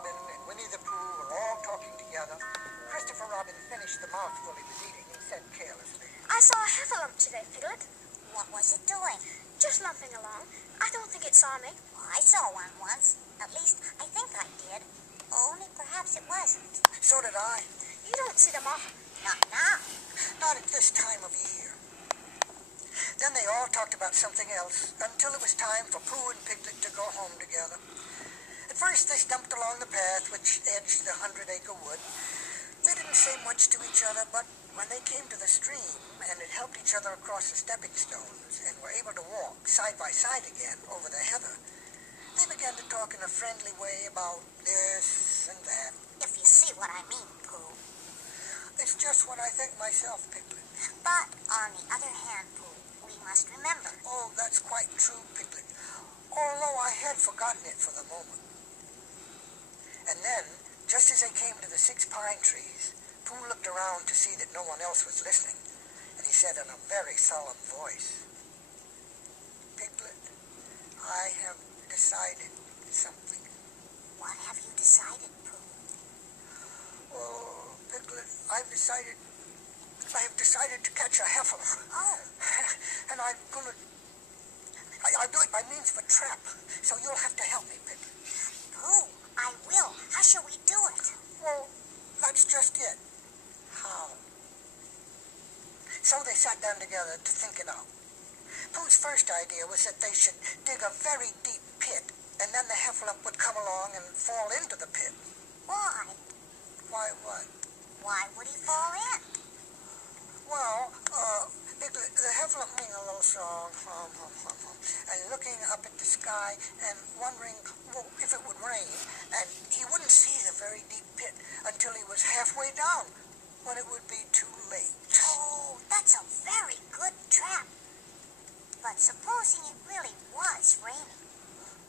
Robin and Winnie the Pooh were all talking together. Christopher Robin finished the mouthful he was eating and said carelessly, I saw a heffalump today, Piglet. What was it doing? Just lumping along. I don't think it saw me. Well, I saw one once. At least, I think I did. Only perhaps it wasn't. So did I. You don't see them often. Not now. Not at this time of year. Then they all talked about something else until it was time for Pooh and Piglet to go home together. At first they stumped along the path which edged the 100-acre wood. They didn't say much to each other, but when they came to the stream and had helped each other across the stepping stones and were able to walk side by side again over the heather, they began to talk in a friendly way about this and that. If you see what I mean, Pooh. It's just what I think myself, Piglet. But, on the other hand, Pooh, we must remember. Oh, that's quite true, Piglet. Although I had forgotten it for the moment. And then, just as they came to the 6 pine trees, Pooh looked around to see that no one else was listening, and he said in a very solemn voice, Piglet, I have decided something. What have you decided, Pooh? Oh, Piglet, I have decided to catch a heffalump. Oh. And I'm gonna... I'll do it by means of a trap, so you'll have to help me, Piglet. Pooh, I will. How shall we do it? Well, that's just it. How? So they sat down together to think it out. Pooh's first idea was that they should dig a very deep pit, and then the heffalump would come along and fall into the pit. Why? Why what? Why would he fall in? Well, Piglet, the heffalump sang a little song, hum, hum, hum, hum, and looking up at the sky and wondering if it would rain, and he wouldn't see the very deep pit until he was halfway down, when it would be too late. Oh, that's a very good trap. But supposing it really was raining?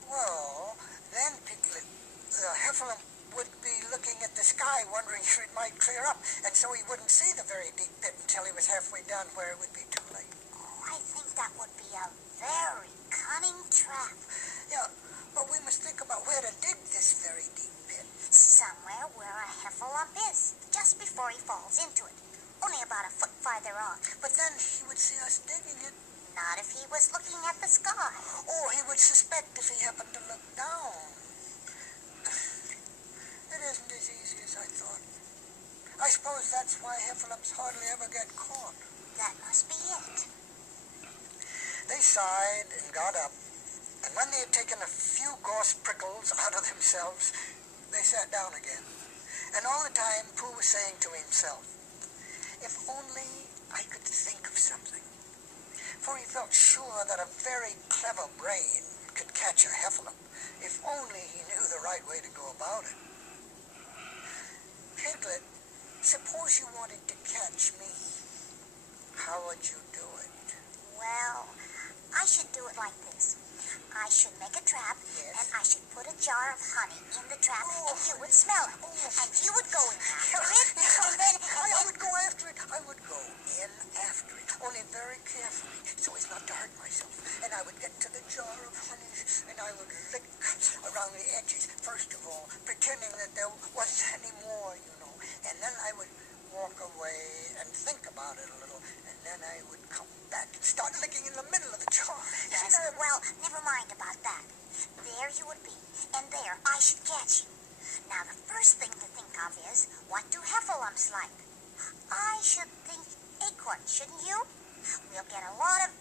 Well, then, Piglet, the heffalump would be looking at the sky, wondering if it might clear up, and so he wouldn't see the very deep pit until he was halfway down, where it would be too late. Oh, I think that would be a very cunning trap. Yeah, but we must think about where to dig this very deep pit. Somewhere where a heffalump is, just before he falls into it. Only about a foot farther on. But then he would see us digging it. Not if he was looking at the sky. Or he would suspect if he happened to look down. It isn't as easy as I thought. I suppose that's why heffalumps hardly ever get caught. That must be it. They sighed and got up, and when they had taken a few gorse prickles out of themselves, they sat down again. And all the time Pooh was saying to himself, if only I could think of something. For he felt sure that a very clever brain could catch a heffalump, if only he knew the right way to go about it. Piglet, suppose you wanted to catch me. How would you do it? Well, I should do it like this. I should make a trap, Yes. and I should put a jar of honey in the trap, and you would smell it. And you would go in after it, and then... I would go after it. I would go in after it, only very carefully, so as not to hurt myself. And I would get to the jar of honey, and I would lick around the edges, first of all, pretending that there wasn't any more, you know. And then I would walk away and think about it a little, and then I would come back and start licking in the middle of the jar. Yes, well, never mind about that. There you would be, and there I should catch you. Now, the first thing to think of is, what do heffalumps like? I should think acorns, shouldn't you? We'll get a lot of...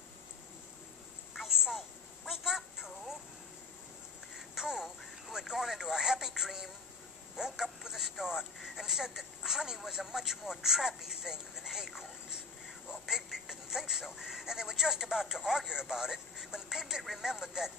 I say, wake up, Pooh. Pooh, who had gone into a happy dream, woke up with a start and said that honey was a much more trappy thing than acorns. Well, Piglet didn't think so, and they were just about to argue about it when Piglet remembered that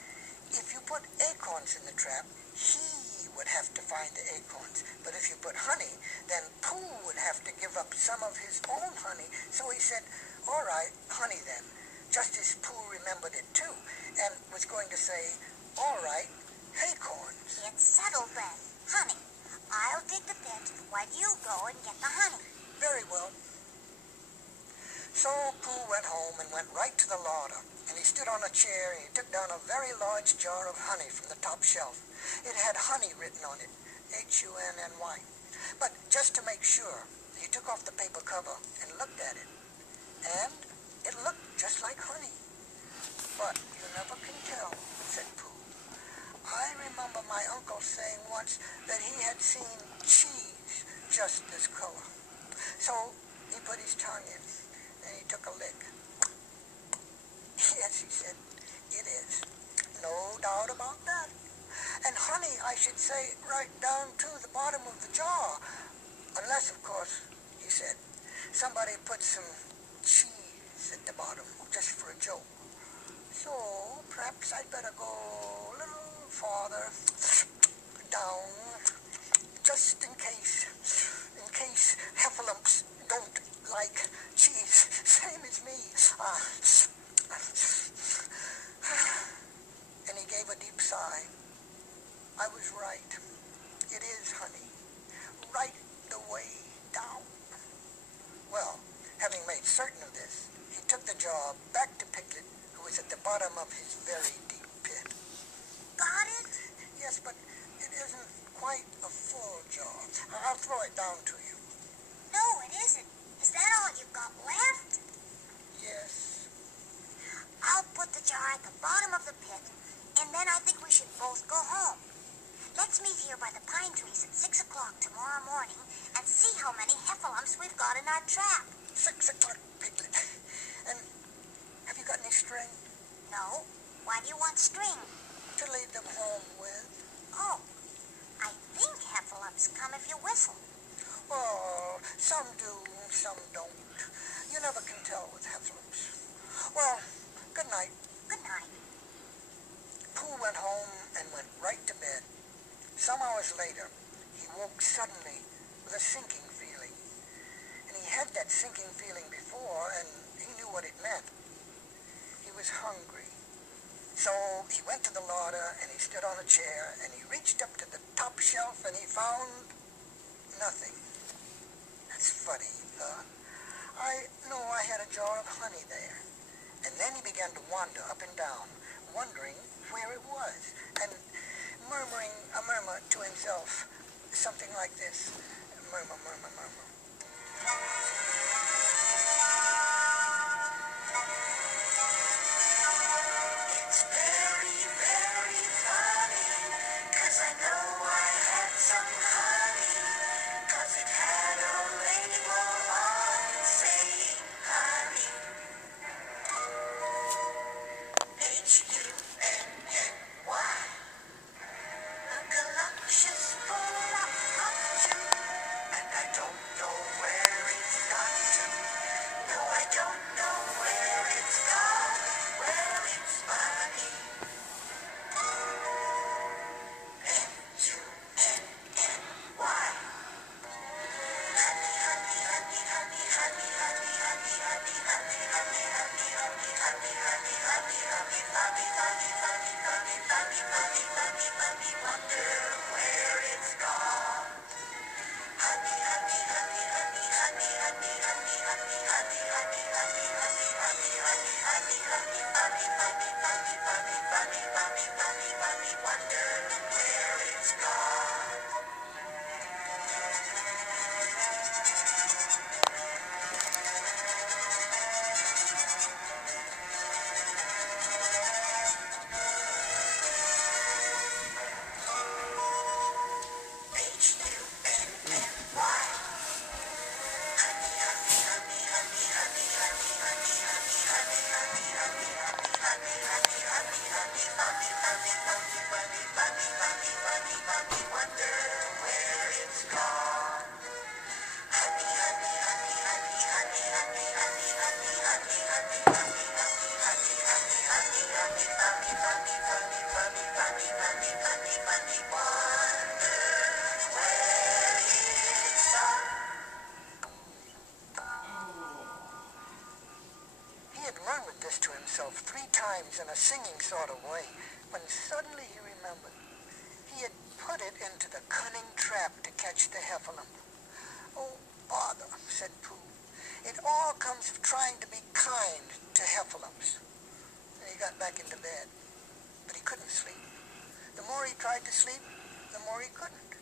if you put acorns in the trap, he would have to find the acorns. But if you put honey, then Pooh would have to give up some of his own honey. So he said, all right, honey then, just as Pooh remembered it too, and was going to say, all right, acorns. It's settled then. Honey. I'll dig the pit while you go and get the honey. Very well. So Pooh went home and went right to the larder, and he stood on a chair and he took down a very large jar of honey from the top shelf. It had honey written on it, Hunny. But just to make sure, he took off the paper cover and looked at it. And it looked just like honey. But you never can tell, said Pooh. I remember my uncle saying once that he had seen cheese just this color. So he put his tongue in and he took a lick. Yes, he said, it is. No doubt about that. And honey, I should say, right down to the bottom of the jar. Unless, of course, he said, somebody put some cheese at the bottom, just for a joke. So, perhaps I'd better go a little farther down, just in case Heffalumps don't like cheese, same as me. And he gave a deep sigh. I was right. It is honey. Right the way down. Well, having made certain of this, he took the jar back to Piglet, who was at the bottom of his very deep pit. Got it? Yes, but it isn't quite a full jar. I'll throw it down to you. No, it isn't. Is that all you've got left? Yes. I'll put the jar at the bottom of the pit, and then I think we should both go home. Let's meet here by the pine trees at 6 o'clock tomorrow morning and see how many Heffalumps we've got in our trap. 6 o'clock, Piglet. And have you got any string? No. Why do you want string? To lead them home with? Oh, I think Heffalumps come if you whistle. Well, some do, some don't. You never can tell with Heffalumps. Well, good night. Good night. Pooh went home and went right to bed. Some hours later, he woke suddenly with a sinking feeling. And he had that sinking feeling before, and he knew what it meant. He was hungry. So he went to the larder, and he stood on a chair, and he reached up to the top shelf, and he found nothing. That's funny, he thought. I know I had a jar of honey there. And then he began to wander up and down, wondering where it was, and murmuring a murmur to himself, something like this. Murmur, murmur, murmur. It's very, very funny, 'cause I know I had some honey, 'cause it had a label on saying honey. H-U-N-N-Y. A galactious full of honey, and I don't know where it's got to. No, I don't know where it's gone. Well, it's funny. H-U-N-N-Y. Honey, honey, honey, honey, honey, honey, honey, honey, honey, honey, honey, honey, honey, honey, honey, honey, funny, funny, funny, funny, funny, funny, funny, funny, wonder where it's gone. Honey, honey, honey, honey, honey, honey, honey, honey, honey, honey, honey, honey, honey, honey, honey, honey, funny, funny, funny, funny, funny, funny, funny, funny, wonder where it's gone. H-U-N-N-Y. Honey, honey, honey, honey, honey, honey, honey, honey, honey, honey, honey, honey, honey, honey, honey, funny, funny, funny, funny, funny, funny, funny, funny, wonder where it's gone. Honey, honey, honey, honey, honey, honey, honey, honey, honey, honey, honey, honey, honey, honey, honey, honey, funny, funny, funny, funny, funny, funny, funny, funny, wonder where it's gone. He had murmured this to himself 3 times in a singing sort of way, when suddenly he remembered. He had put it into the cunning trap to catch the Heffalump. Oh, bother, said Pooh. It all comes of trying to be kind to Heffalumps. And he got back into bed, but he couldn't sleep. The more he tried to sleep, the more he couldn't.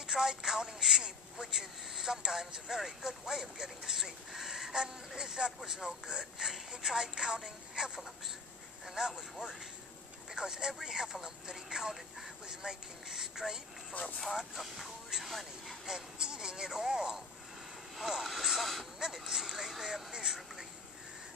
He tried counting sheep, which is sometimes a very good way of getting to sleep. And that was no good. He tried counting heffalumps, and that was worse, because every heffalump that he counted was making straight for a pot of Pooh's honey and eating it all. Well, for some minutes he lay there miserably.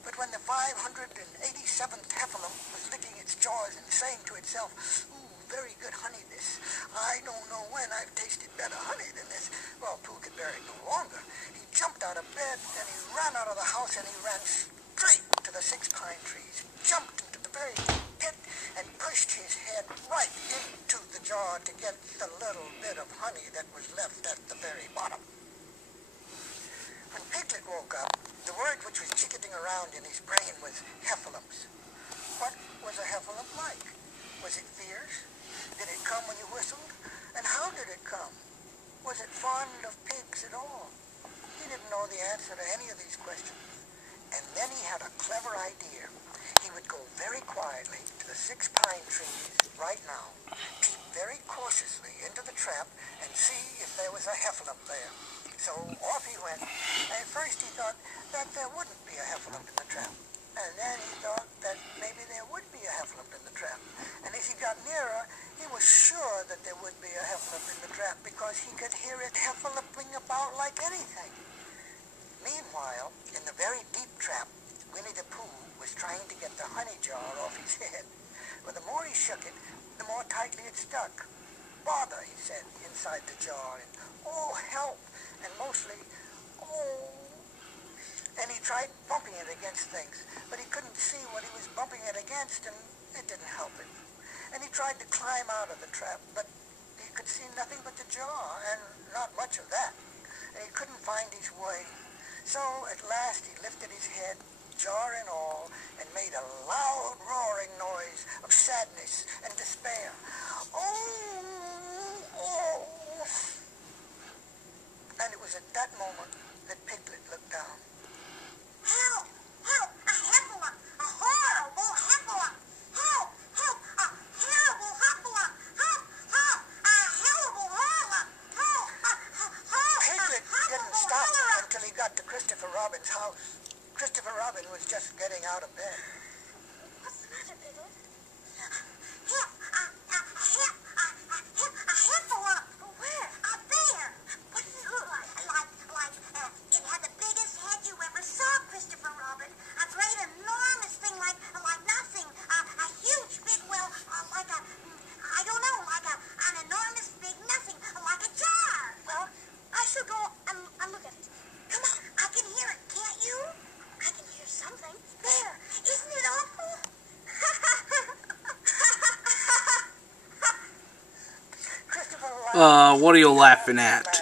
But when the 587th heffalump was licking its jaws and saying to itself, "Ooh, very good honey this. I don't know when I've tasted better honey than this," well, Pooh could bear it no longer. He jumped out of bed and he ran out of the house and he ran straight to the 6 pine trees. He jumped into the very pit and pushed his head right into the jar to get the little bit of honey that was left at the very bottom. When Piglet woke up, the word which was chicketing around in his brain was heffalumps. What was a heffalump like? Was it fierce? Did it come when you whistled? And how did it come? Was it fond of pigs at all? He didn't know the answer to any of these questions. And then he had a clever idea. He would go very quietly to the 6 pine trees right now, peep very cautiously into the trap, and see if there was a heffalump there. So off he went. At first he thought that there wouldn't be a heffalump in the trap. And then he thought that maybe there would be a heffalump in the trap. And as he got nearer, he was sure that there would be a heffalump in the trap because he could hear it heffalumping about like anything. Meanwhile, in the very deep trap, Winnie the Pooh was trying to get the honey jar off his head. But the more he shook it, the more tightly it stuck. "Bother," he said inside the jar, and "Oh, help," and mostly, "Oh." And he tried bumping it against things, but he couldn't see what he was bumping it against, and it didn't help him. And he tried to climb out of the trap, but he could see nothing but the jar, and not much of that. And he couldn't find his way. So at last he lifted his head, jar and all, and made a loud roaring noise of sadness and despair. "Oh, oh." And it was at that moment that Piglet looked down. Help! Help! A heffalump! A horrible heffalump! Help! Help! A terrible heffalump! Help! Help! A horrible heffalump! Help! Help! Piglet didn't stop until he got to Christopher Robin's house. Christopher Robin was just getting out of bed. What's the matter, Piglet? A heffalump! Where? Up there! What's it look like? It had the biggest head you ever saw, Christopher Robin. A great, enormous thing like nothing. A huge, big, like a, I don't know, an enormous, big nothing, like a jar. Well, I shall go and look at it. Come on, I can hear it, can't you? I can hear something. There, isn't it awful? Christopher Robin What are you laughing at? laughed.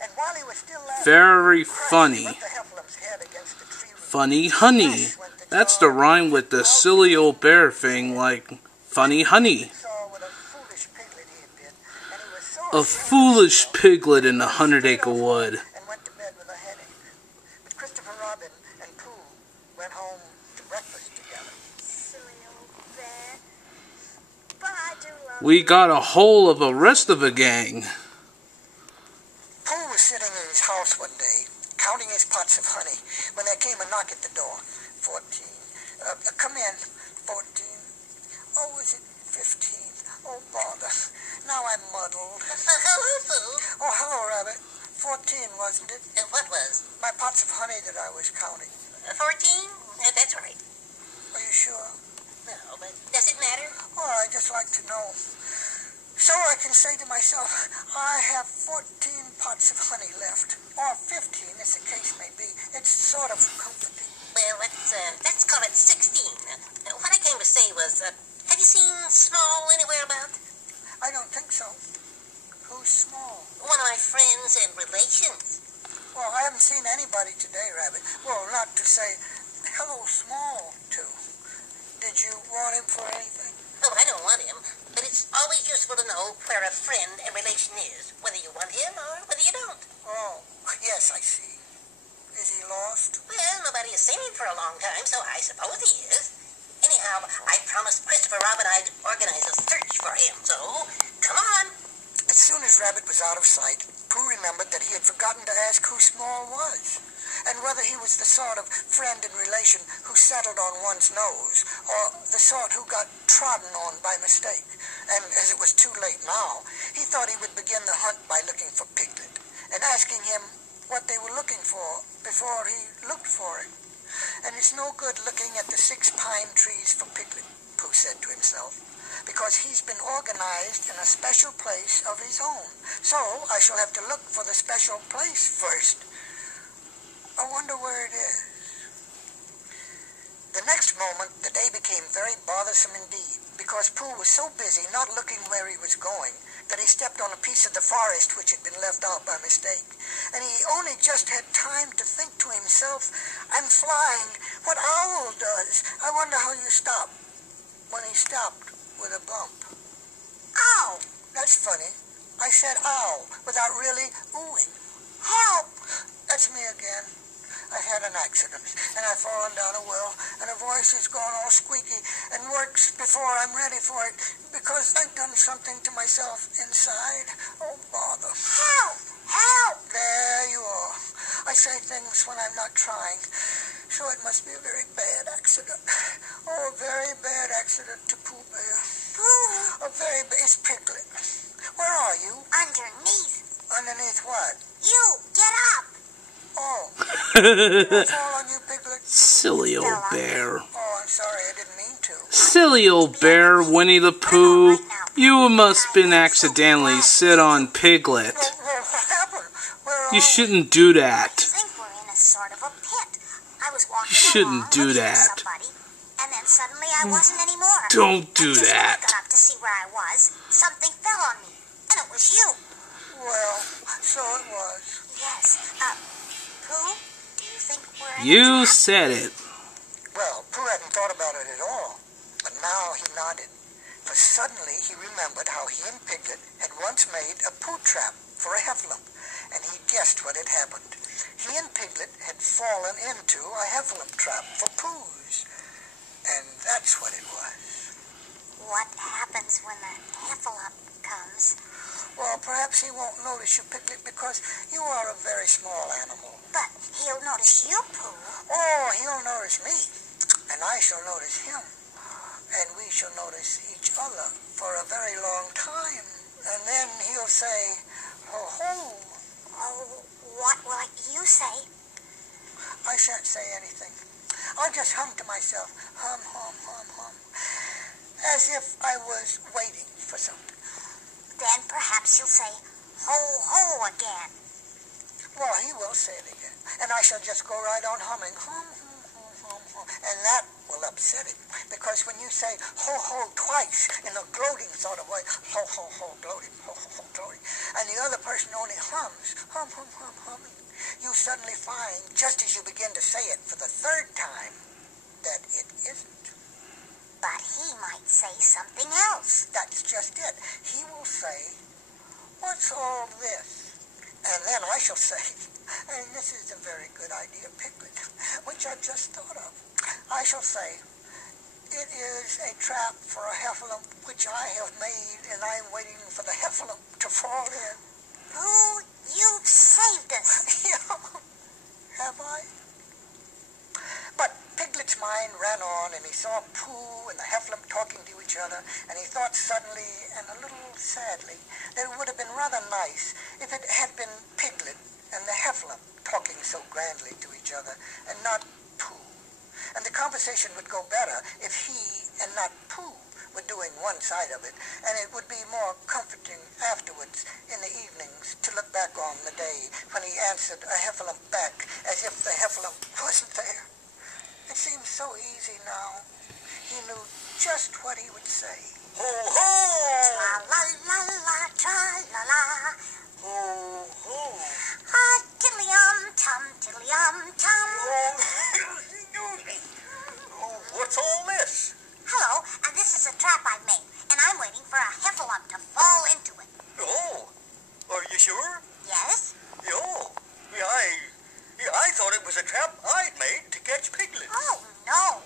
And while he was still laughing, Very Christ funny. rubbed the heffalup's head against the tree root. Funny honey. That's the rhyme with the silly old bear thing, like funny honey. Saw what a foolish piglet he had been, and he was so A ashamed of foolish himself piglet in that a he 100-acre straight off wood. and went to bed with a headache. But Christopher Robin and Pooh went home to breakfast together. Silly old bear. But I do love We you. got a whole of the rest of the gang. Pooh was sitting in his house one day, counting his pots of honey, when there came a knock at the door. 14. Come in. 14. Oh, is it 15? Oh, bother. Now I'm muddled. Hello, Pooh. Oh, hello, Rabbit. 14, wasn't it? What was? My pots of honey that I was counting. 14? That's right. Are you sure? No, but does it matter? Well, I'd just like to know. So I can say to myself, I have 14 pots of honey left. Or 15, as the case may be. It's sort of comforting. Well, let's call it 16. What I came to say was, have you seen Small anywhere about? I don't think so. Who's Small? One of my friends and relations. Well, I haven't seen anybody today, Rabbit. Well, not to say hello, Small, to. Did you want him for anything? Oh, I don't want him, but it's always useful to know where a friend and relation is, whether you want him or whether you don't. Oh, yes, I see. Is he lost? Well, nobody has seen him for a long time, so I suppose he is. Anyhow, I promised Christopher Robin I'd organize a search for him, so come on. It's soon as Rabbit was out of sight, Pooh remembered that he had forgotten to ask who Small was, and whether he was the sort of friend and relation who settled on one's nose, or the sort who got trodden on by mistake. And as it was too late now, he thought he would begin the hunt by looking for Piglet, and asking him what they were looking for before he looked for it. And it's no good looking at the 6 pine trees for Piglet, Pooh said to himself, because he's been organized in a special place of his own. So I shall have to look for the special place first. I wonder where it is. The next moment, the day became very bothersome indeed, because Pooh was so busy not looking where he was going that he stepped on a piece of the forest which had been left out by mistake. And he only just had time to think to himself, I'm flying. What owl does? I wonder how you stop. When he stopped with a bump. Ow! That's funny. I said ow without really oohing. Help! That's me again. I had an accident, and I've fallen down a well, and a voice has gone all squeaky and works before I'm ready for it, because I've done something to myself inside. Oh, bother. Help! Help! There you are. I say things when I'm not trying, so it must be a very bad accident. Oh, a very bad accident to Pooh Bear. Pooh! A very bad... It's Piglet. Where are you? Underneath. Underneath what? You! Get up! Oh. Did I fall on you, Piglet? Silly old bear. Oh, I'm sorry. I didn't mean to. Silly old bear, Winnie the Pooh. You must have been accidentally sit on Piglet. What happened? Where are You shouldn't do that. I think we're in a sort of a pit. I was walking You shouldn't along do looking at that. somebody, and then suddenly I wasn't anymore. Don't do and just that. when I got up to see where I was, something fell on me, and it was you. Well, so it was. Yes. Pooh, do you think we're in a You trap? said it. Well, Pooh hadn't thought about it at all, but now he nodded. For suddenly he remembered how he and Piglet had once made a Pooh trap for a Heffalump, and he guessed what had happened. He and Piglet had fallen into a Heffalump trap for Pooh's, and that's what it was. What happens when the Heffalump comes? Well, perhaps he won't notice you, Piglet, because you are a very small animal. But he'll notice you, Pooh. Oh, he'll notice me, and I shall notice him, and we shall notice each other for a very long time. And then he'll say, ho ho. Oh, what will you say? I shan't say anything. I'll just hum to myself, hum, hum, hum, hum, as if I was waiting for something. Then perhaps you'll say, ho ho again. Well, he will say it again, and I shall just go right on humming, hum, hum, hum, hum, hum, and that will upset him, because when you say ho ho twice in a gloating sort of way, ho ho ho gloating, ho ho ho gloating, and the other person only hums, hum, hum, hum, humming, you suddenly find, just as you begin to say it for the 3rd time, that it isn't. But he might say something else. That's just it. He will say, what's all this? And then I shall say, and this is a very good idea, Piglet, which I've just thought of. I shall say, it is a trap for a Heffalump which I have made, and I'm waiting for the Heffalump to fall in. Pooh, you've saved us. Have I? But Piglet's mind ran on, and he saw Pooh and the Heffalump talking to each other, and he thought suddenly, and a little sadly, that it would have been rather nice if it had been Piglet and the Heffalump talking so grandly to each other, and not Pooh. And the conversation would go better if he and not Pooh were doing one side of it, and it would be more comforting afterwards in the evenings to look back on the day when he answered a Heffalump back as if the Heffalump wasn't there. It seemed so easy now. He knew just what he would say. Ho ho! Tra-la-la-la, tra-la-la. Ho ho! Tiddly-um-tum, tiddly-um-tum. Oh, what's all this? Hello, and this is a trap I made, and I'm waiting for a Heffalump to fall into it. Oh, are you sure? Yes? Oh, I thought it was a trap I'd made to catch Piglet. Oh, no.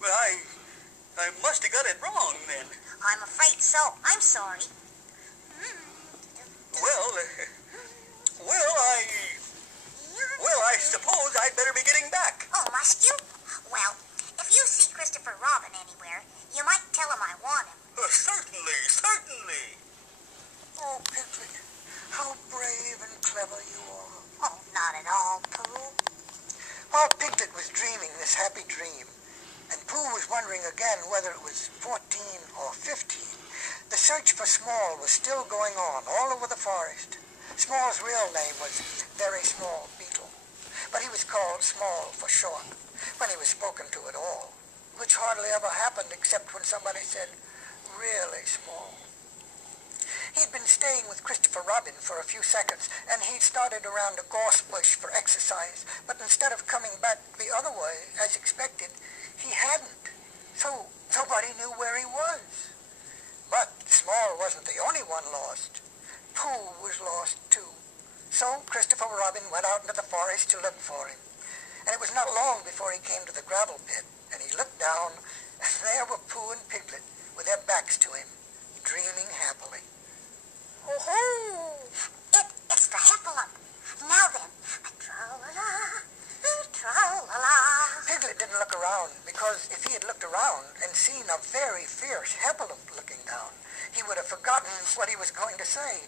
Well, I must have got it wrong then. I'm afraid so. I'm sorry. Well, I suppose I'd better be getting back. Oh, must you? Well, if you see Christopher Robin anywhere, you might tell him I want him. Certainly, certainly. Oh, Piglet, how brave and clever you are. Oh, not at all, Pooh. While Piglet was dreaming this happy dream, and Pooh was wondering again whether it was 14 or 15, the search for Small was still going on all over the forest. Small's real name was Very Small Beetle, but he was called Small for short when he was spoken to at all, which hardly ever happened except when somebody said, really small. He'd been staying with Christopher Robin for a few seconds, and he'd started around a gorse bush for exercise, but instead of coming back the other way, as expected, he hadn't. So nobody knew where he was. But Small wasn't the only one lost. Pooh was lost too. So Christopher Robin went out into the forest to look for him. And it was not long before he came to the gravel pit, and he looked down, and there were Pooh and Piglet with their backs to him, dreaming happily. Oh-ho! It's the Heffalump. Now then, tra-la-la, tra-la-la. Piglet didn't look around, because if he had looked around and seen a very fierce Heffalump looking down, he would have forgotten what he was going to say.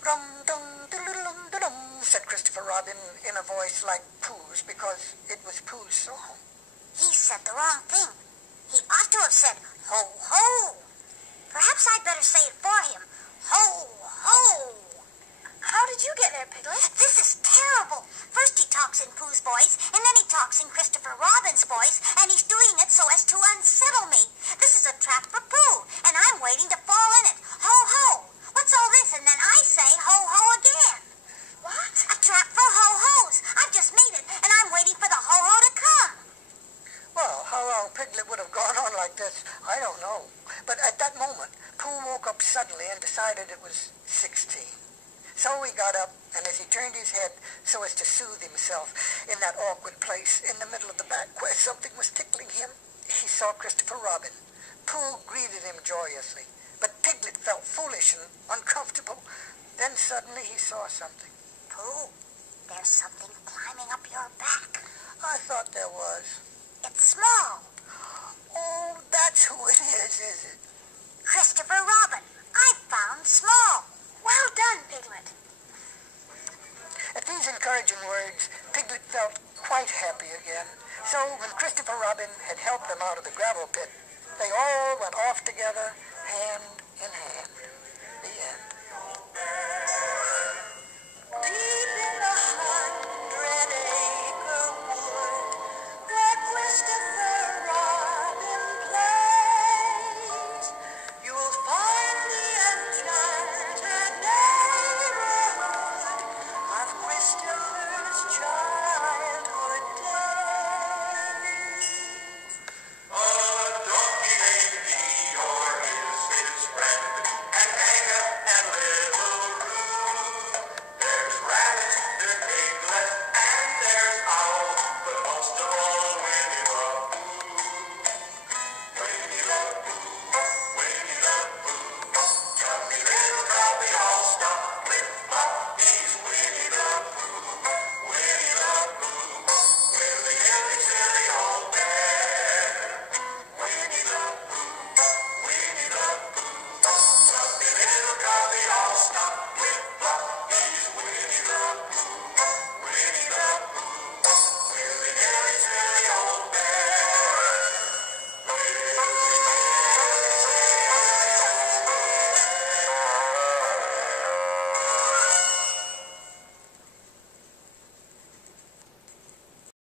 Rum-dum-diddle-dum-dum, said Christopher Robin in a voice like Pooh's, because it was Pooh's song. He said the wrong thing. He ought to have said, ho-ho. Perhaps I'd better say it for him. Ho-ho. How did you get there, Piglet? This is terrible. First he talks in Pooh's voice, and then he talks in Christopher Robin's voice, and he's doing it so as to unsettle me. This is a trap for Pooh, and I'm waiting to fall in it. Ho-ho. What's all this? And then I say ho-ho again. What? A trap for ho-hos. I've just made it, and I'm waiting for the ho-ho to come. Well, how long Piglet would have gone on like this, I don't know. But at that moment, Pooh woke up suddenly and decided it was 16. So he got up, and as he turned his head so as to soothe himself in that awkward place in the middle of the back where something was tickling him, he saw Christopher Robin. Pooh greeted him joyously, but Piglet felt foolish and uncomfortable. Then suddenly he saw something. Pooh, there's something climbing up your back. I thought there was. It's Small. Oh, that's who it is it? Christopher Robin, I found Small. Well done, Piglet. At these encouraging words, Piglet felt quite happy again. So when Christopher Robin had helped them out of the gravel pit, they all went off together, hand